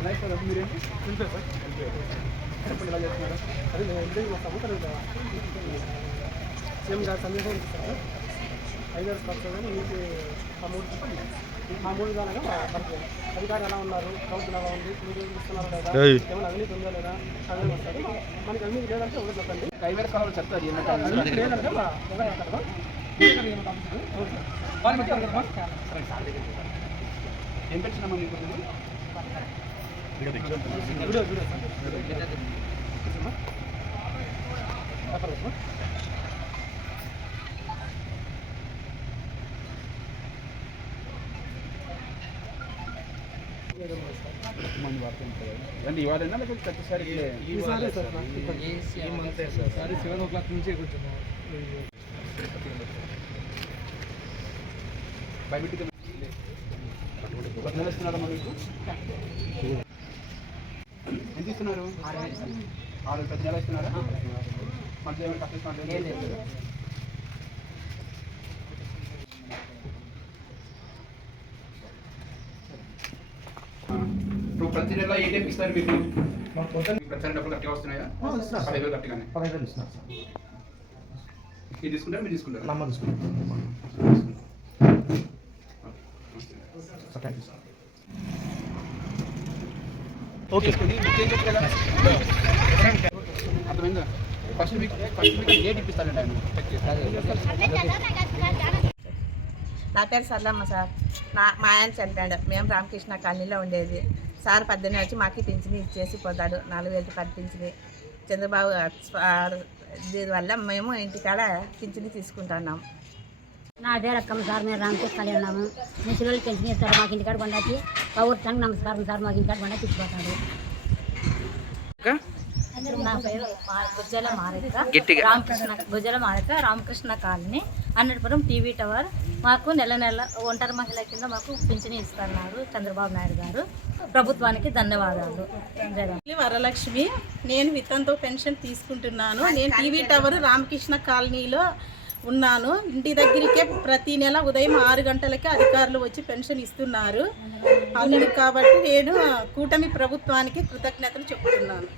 మీరేంటి చెప్పండి, ఎలా చేస్తున్నారు? అదే మేము ఇంటికి వస్తాము. సేమ్ గారి సందేశం ఇస్తాము. 5 ఇయర్స్ ఖర్చు కానీ మీకు ఆ 3 చెప్పండి. ఆ 3 విధాలుగా పడుతుంది. అధికారులు ఎలా ఉన్నారు, ప్రభుత్వం ఎలా ఉంది, మీరు ఇస్తున్నారు లేదా, ఏమైనా అవినీతి ఉందా లేదా అదే వస్తారు. మనకి అవినీతి లేదంటే ఒకటి చెప్పండి. 5 ఇయర్స్ కావాలి చెప్తారు. అవినీతి లేదంటే ఏం పెంచినామా మీకు? వీడియో అంటే ఇవాళైనా లేకపోతే ప్రతిసారి ఈసారి సార్ 7 o'clock నుంచే కూర్చున్నాం. బయట ఇస్తున్నారా మీకు? ఎంత ఇస్తున్నారు? 6 ప్రతి నెల ఇస్తున్నారా? మధ్య ఏమైనా కట్టిస్తున్నారు? ఇప్పుడు ప్రతి నెల ఏ టైం ఇస్తారు మీకు? ప్రతి డబ్బులు గట్టిగా వస్తున్నాయా? 15,000 గట్టిగానే 15,000 ఇస్తున్నారు సార్. ఇది తీసుకుంటారు, మీరు తీసుకుంటారు? నమ్మ తీసుకుంటారు. ఓకే, అర్థమైందా? ఫస్ట్ వీక్ డేట్ ఇప్పిస్తానండి. నా పేరు సర్లమ్మ సార్. మా ఆయన చనిపోయాడు. మేము రామకృష్ణ కాలనీలో ఉండేది. సార్ 18 వచ్చి మాకు పింఛని ఇచ్చేసి పోతాడు. 4,000 పింఛని. చంద్రబాబు దీనివల్ల మేము ఇంటికాడ పింఛని తీసుకుంటున్నాం. నా పేరు అక్కమ్మ సార్. మేము రామకృష్ణలో ఉన్నాము. ముసలి పెన్షన్ ఇస్తారు మాకు ఇంటికాడ కొండకి. ప్రభుత్వానికి నమస్కారం సార్. మాకు ఇంటికాడ కొండ తీసుకుపోతాడు. నా పేరు గుజ్జల మారక Ramakrishna colony, Annapuram TV tower. మాకు నెల ఒంటరి మహిళ కింద మాకు పింఛని ఇస్తున్నారు చంద్రబాబు నాయుడు గారు. ప్రభుత్వానికి ధన్యవాదాలు. వరలక్ష్మి. నేను వితంతో పెన్షన్ తీసుకుంటున్నాను. నేను టీవీ టవర్ రామకృష్ణ కాలనీలో ఉన్నాను. ఇంటి దగ్గరికే ప్రతి నెల ఉదయం 6 గంటలకే అధికారులు వచ్చి పెన్షన్ ఇస్తున్నారు. అవును, కాబట్టి నేను కూటమి ప్రభుత్వానికి కృతజ్ఞతలు చెప్తున్నాను.